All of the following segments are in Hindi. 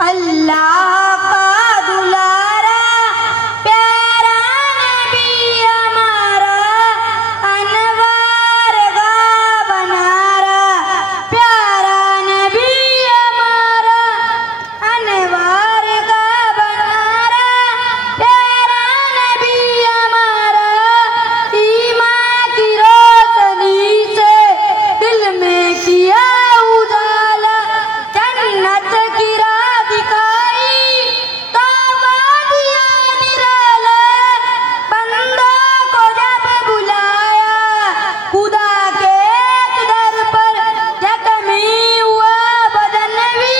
अल्लाह का दुलारा प्यारा नबी हमारा, अनवार का बनारा प्यारा नबी हमारा, अनवार का बनारा प्यारा नबी हमारा। ईमान की रोशनी से दिल में किया उजाला, जन्नत की राह दिखाई तौबा दिया निराला। बंदों को जब बुलाया खुदा के दर पर, जख्मी हुआ बदन भी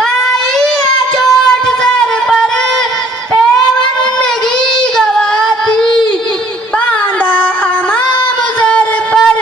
खाई है चोट सर पर। पेवंदगी गवाती बांधा अमाम सर पर।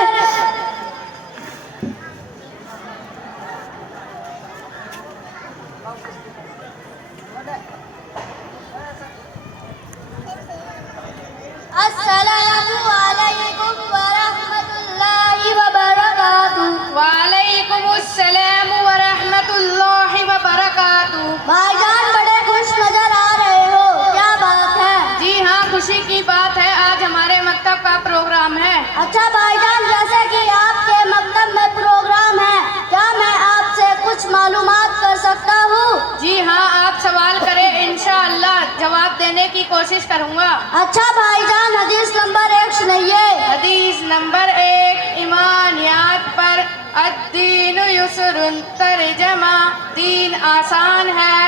अस्सलामु अलैकुम वरहमतुल्लाहि वबरकातुहू। वालेकुमुस्सलाम वरहमतुल्लाहि वबरकातुहू। भाईजान बड़े खुश नजर आ रहे हो, क्या बात है? जी हाँ, खुशी की बात है, आज हमारे मकतब का प्रोग्राम है। अच्छा भाईजान, जैसे कि आपके मकतब में प्रोग्राम है, क्या मैं आपसे कुछ मालूमात कर सकता हूँ? जी हाँ, आप सवाल करें, इंशाअल्लाह जवाब देने की कोशिश करूँगा। अच्छा भाईजान, हदीस नंबर 1 सुनाइए। हदीस नंबर 1, ईमानियात पर अद्दीन युसरुन, तर्जमा दीन आसान है।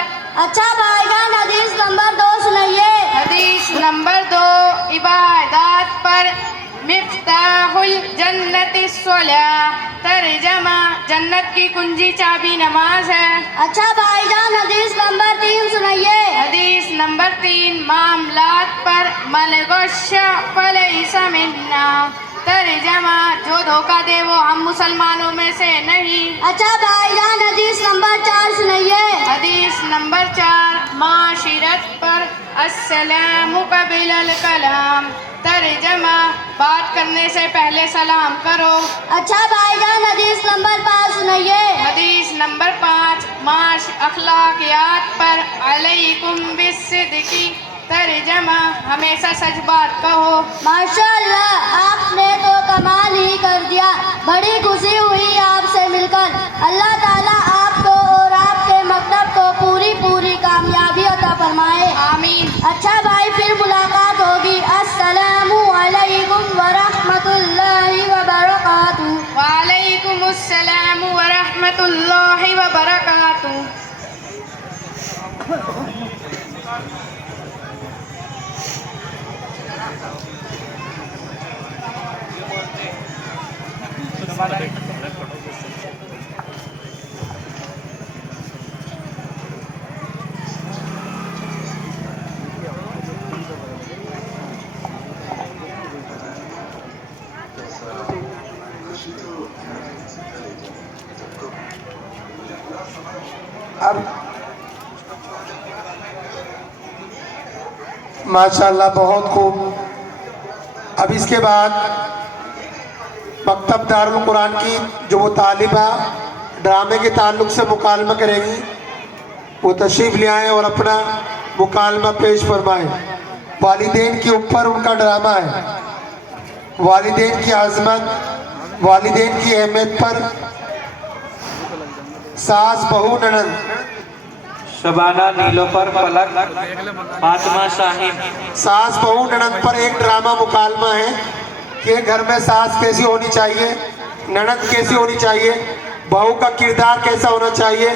अच्छा भाईजान, हदीस नंबर 2 सुनाइए। हदीस नंबर 2, इबादत पर मिफ्ताहुल जन्नति स्वलाह, तर्जमा जन्नत की कुंजी चाबी नमाज है। अच्छा भाईजान, हदीस नंबर 3 सुनाइए। हदीस नंबर 3, मामलात पर मनगुश्श फलैसा मिन्ना, तर्जमा जो धोखा दे वो हम मुसलमानों में से नहीं। अच्छा भाईजान, हदीस नंबर 4 सुनाइए। हदीस नंबर 4, माशिरत पर अस्सलामु कबिलल कलाम, तर्जमा बात करने से पहले सलाम करो। अच्छा भाईजान, हदीस नंबर 5 सुनाइए। हदीस नंबर 5, माश अखलाकियात पर अलैकुम बिस्सिद्की, तर्जमा हमेशा सच बात कहो। माशाअल्लाह, आपने तो कमाल ही कर दिया। बड़ी खुशी हुई आपसे मिलकर। अल्लाह ताला आपको और आपके मकतब को पूरी पूरी कामयाबी अता फरमाए। आमीन। अच्छा भाई, फिर मुलाकात होगी। अस्सलामु अलैकुम वरहमतुल्लाहि वबरकातुहू। वालेकुमुस्सलाम वरहमतुल्लाहि वबरकातुहू। अब माशाल्लाह बहुत खूब। अब इसके बाद मकतब दारुल कुरान की जो वो तालिबा ड्रामे के ताल्लुक से मुकालमा करेंगी, वो तशरीफ़ ले आएँ और अपना मुकालमा पेश फरमाएँ। वालिदैन के ऊपर उनका ड्रामा है। वालिदैन की आज़मत, वालिदैन की अहमियत पर सास बहू ननद शबाना नीलोफर पलक फातिमा शाहीन। सास बहू ननद पर एक ड्रामा मुकालमा है कि घर में सास कैसी होनी चाहिए, ननद कैसी होनी चाहिए, बहू का किरदार कैसा होना चाहिए,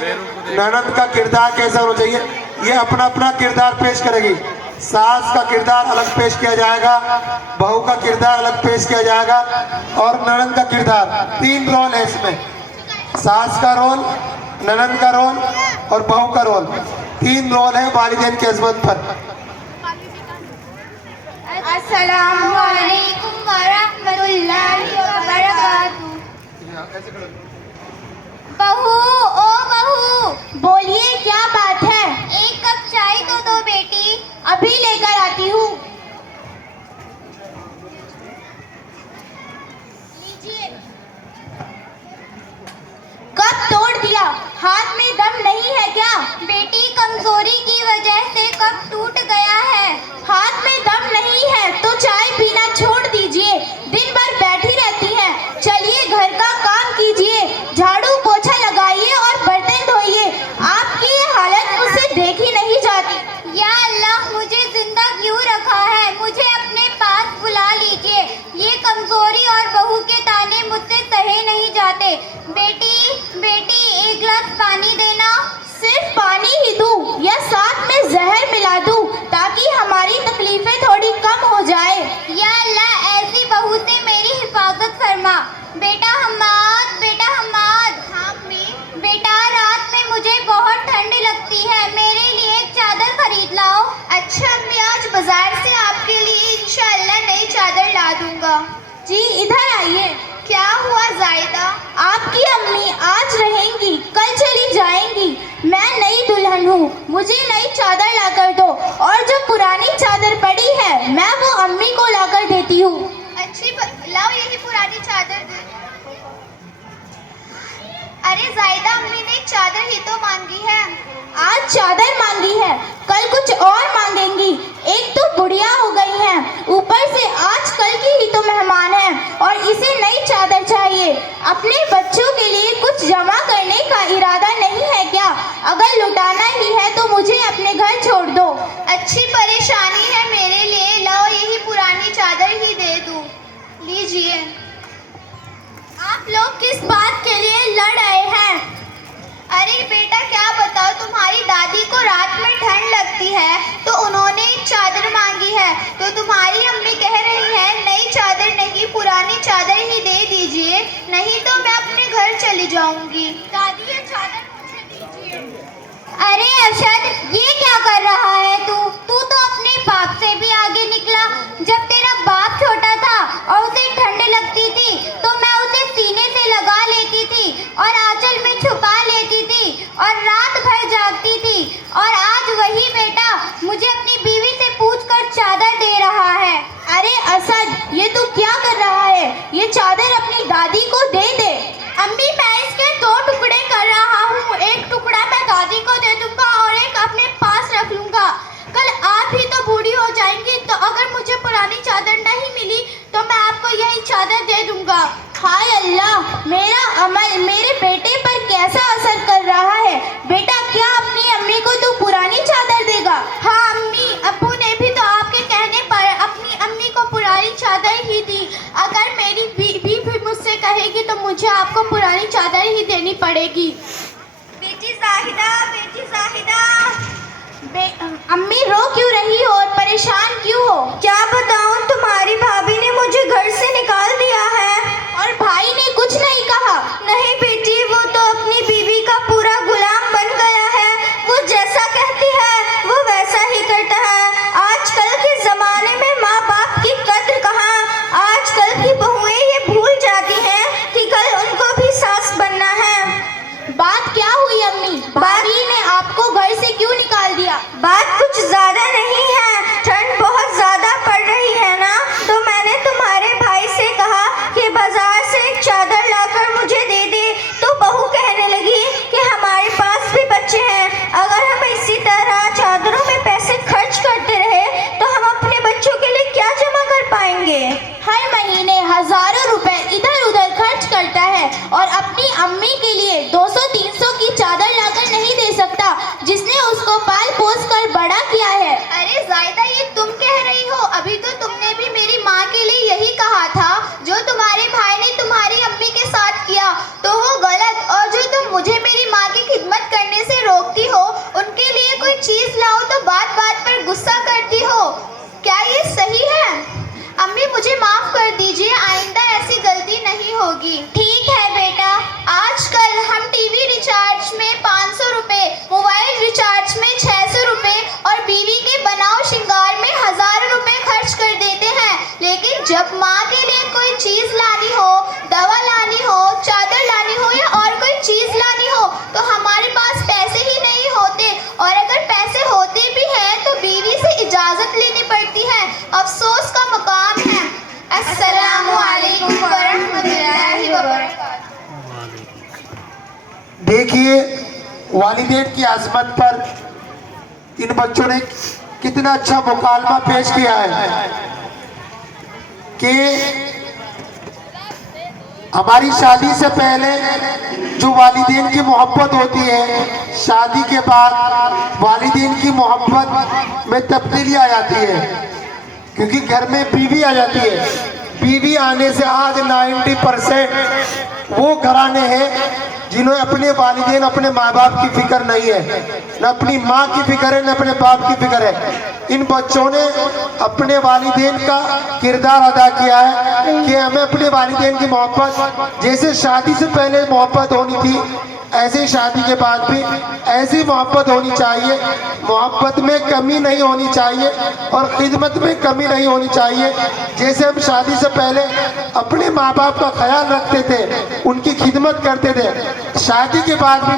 ननद का किरदार कैसा होना चाहिए। ये अपना अपना किरदार पेश करेगी। सास का किरदार अलग पेश किया जाएगा, बहू का किरदार अलग पेश किया जाएगा और ननद का किरदार। 3 रोल है इसमें, सास का रोल, ननद का रोल और बहू का रोल। 3 रोल है वालिदैन की अज़मत पर। अस्सलामु अलैकुम वरहमतुल्लाहि वबरकातुहू। बहू, ओ बहू, बोलिए क्या बात है? एक कप चाय तो दो बेटी। अभी लेकर आती हूँ। लीजिए। कप तोड़ दिया। हाथ में दम नहीं है क्या? बेटी कमजोरी की वजह से कब टूट गया है। हाथ में दम नहीं है तो चाय पीना छोड़ दीजिए, दिन भर बैठी रहती हैं। चलिए घर का काम कीजिए, झाड़ू पोछा लगाइए और बर्तन धोइए। आपकी ये हालत मुझसे देखी नहीं जाती। या अल्लाह, मुझे जिंदा क्यों रखा है? मुझे अपने पास बुला लीजिए। ये कमजोरी और बहू के ताने मुझसे सहे नहीं जाते। बेटी बेटी, एक गिलास पानी देना। सिर्फ पानी ही दूं या साथ में जहर मिला दूं ताकि हमारी तकलीफें थोड़ी कम हो जाए? या अल्लाह, ऐसी बहू से मेरी हिफाजत फरमा। बेटा हम्माद, बेटा हम्माद। हाँ अम्मी। बेटा, रात में मुझे बहुत ठंड लगती है, मेरे लिए एक चादर खरीद लाओ। अच्छा अम्मी, आज बाजार से आपके लिए इंशाअल्लाह नई चादर ला दूंगा। जी इधर आइए। क्या हुआ जायदा? आपकी अम्मी आज रहेंगी, कल चली जाएंगी। मैं नई दुल्हन हूँ, मुझे नई चादर लाकर दो, और जो पुरानी चादर पड़ी है मैं वो अम्मी को लाकर देती हूँ। अच्छी लाओ, यही पुरानी चादर दे। अरे जायदा, अम्मी ने एक चादर ही तो मांगी है। आज चादर मांगी है, कल कुछ और मांगेंगी। एक तो बुढ़िया हो गई हैं, ऊपर से आज कल की ही तो मेहमान हैं, और इसे नई चादर चाहिए। अपने बच्चों के लिए कुछ जमा करने का इरादा नहीं है क्या? अगर लुटाना ही है तो मुझे अपने घर छोड़ दो। अच्छी परेशानी है मेरे लिए, लाओ यही पुरानी चादर ही दे दूं। लीजिए। आप लोग किस बात के लिए लड़ रहे हैं? अरे बेटा, क्या बताओ, तुम्हारी दादी को रात में ठंड लगती है तो उन्होंने एक चादर मांगी है, तो तुम्हारी अम्मी कह रही है नई चादर नहीं, पुरानी चादर ही दे दीजिए, नहीं तो मैं अपने घर चली जाऊंगी। दादी, ये चादर मुझे दीजिए। अरे अरशद, ये क्या कर रहा है तू तो अपने बाप से भी आगे निकला। जब तेरा बाप छोटा था और उसे ठंड लगती थी तो मैं उसे सीने से लगा लेती थी और आंचल में छुपा लेती थी और रात भर जागती थी, और आज वही बेटा मुझे अपनी बीवी से पूछकर चादर दे रहा है। अरे असद, ये तू क्या कर रहा है? ये चादर अपनी दादी को दे दे। अम्मी, मैं इसके 2 टुकड़े कर रहा हूँ, एक टुकड़ा मैं दादी को दे दूंगा और एक अपने पास रख लूंगा। कल आप ही तो बूढ़ी हो जाएंगी, तो अगर मुझे पुरानी चादर नहीं मिली तो मैं आपको यही चादर दे दूंगा। हाय अल्लाह, मेरा अमल मेरे बेटे पर कैसा असर कर रहा है। बेटा, क्या अपनी अम्मी को तू पुरानी चादर देगा? हाँ अम्मी, अब्बू ने भी तो आपके कहने पर अपनी अम्मी को पुरानी चादर ही दी। अगर मेरी बीवी भी मुझसे कहेगी तो मुझे आपको पुरानी चादर ही देनी पड़ेगी। बेटी जाहिदा, बेटी जाहिदा। अम्मी, रो क्यों रही हो और परेशान क्यों हो? क्या बताऊं, तुम्हारी भाभी ने मुझे घर से निकाल दिया है। और भाई ने कुछ नहीं कहा? नहीं बेटी, वो तो अपनी बीवी का पूरा गुलाम बन गया है। वो जैसा कहती है वो वैसा ही करता है। आजकल के जमाने में माँ बाप की कद्र कहाँ। आजकल की बहुएं ये भूल जाती हैं कि कल उनको भी सास बनना है। बात क्या हुई अम्मी? भाभी ने आपको घर से क्यों निकाल दिया? बात कुछ ज्यादा नहीं है, ठंड बहुत ज्यादा पड़ रही है ना, तो मैंने तुम्हारे भाई से कहा कि बाजार से एक चादर लाकर मुझे दे दे, तो बहू कहने लगी कि हमारे पास भी बच्चे हैं, अगर हम इसी तरह चादरों में पैसे खर्च करते रहे तो हम अपने बच्चों के लिए क्या जमा कर पाएंगे। हर महीने हजारों रुपए इधर उधर खर्च करता है और अपनी अम्मी के लिए 200-300 की चादर लाकर नहीं दे सकता, जिसने उसको पाल पोस कर बड़ा किया है। अरे जायदा, ये तुम कह रही हो? अभी तो तुमने भी मेरी माँ के लिए यही कहा था। जो तुम्हारे भाई ने तुम्हारी अम्मी के साथ किया तो वो गलत, और जो तुम मुझे मेरी माँ की खिदमत करने से रोकती हो, उनके लिए कोई चीज लाओ तो बात बात पर गुस्सा करती हो, क्या ये सही है? अम्मी, मुझे माफ कर दीजिए, आइंदा ऐसी गलती नहीं होगी। ठीक है बेटा, आजकल हम टीवी रिचार्ज में 500 रुपए, मोबाइल रिचार्ज में 600 रुपए और बीवी के बनाव श्रृंगार में 1000 रुपए खर्च कर देते हैं, लेकिन जब माँ के लिए कोई चीज लानी हो, दवा लानी हो, चादर लानी हो या और कोई चीज लानी हो तो हमारे पास पैसे ही नहीं होते, और अगर पैसे होते भी हैं तो बीवी से इजाजत लेनी पड़ती है। अफसोस का मकाम है। अस्सलामु अलैकुम वरहमतुल्लाहि वबरकातुहू। देखिए, वालिदैन की अजमत पर इन बच्चों ने कितना अच्छा मुकालमा पेश किया है कि हमारी शादी से पहले जो वालिदैन की मोहब्बत होती है, शादी के बाद वालिदैन की मोहब्बत में तब्दीली आ जाती है, क्योंकि घर में बीवी आ जाती है। बीवी आने से आज 90% वो घराने हैं जिन्हें अपने वालिदैन, अपने माँ बाप की फिक्र नहीं है, न अपनी माँ की फिक्र है, न अपने बाप की फिक्र है। इन बच्चों ने अपने वालिदैन का किरदार अदा किया है कि हमें अपने वालिदैन की मोहब्बत, जैसे शादी से पहले मोहब्बत होनी थी, ऐसे ही शादी के बाद भी ऐसी मोहब्बत होनी चाहिए। मोहब्बत में कमी नहीं होनी चाहिए और खिदमत में कमी नहीं होनी चाहिए। जैसे हम शादी से पहले अपने माँ बाप का ख्याल रखते थे, उनकी खिदमत करते थे, शादी के बाद भी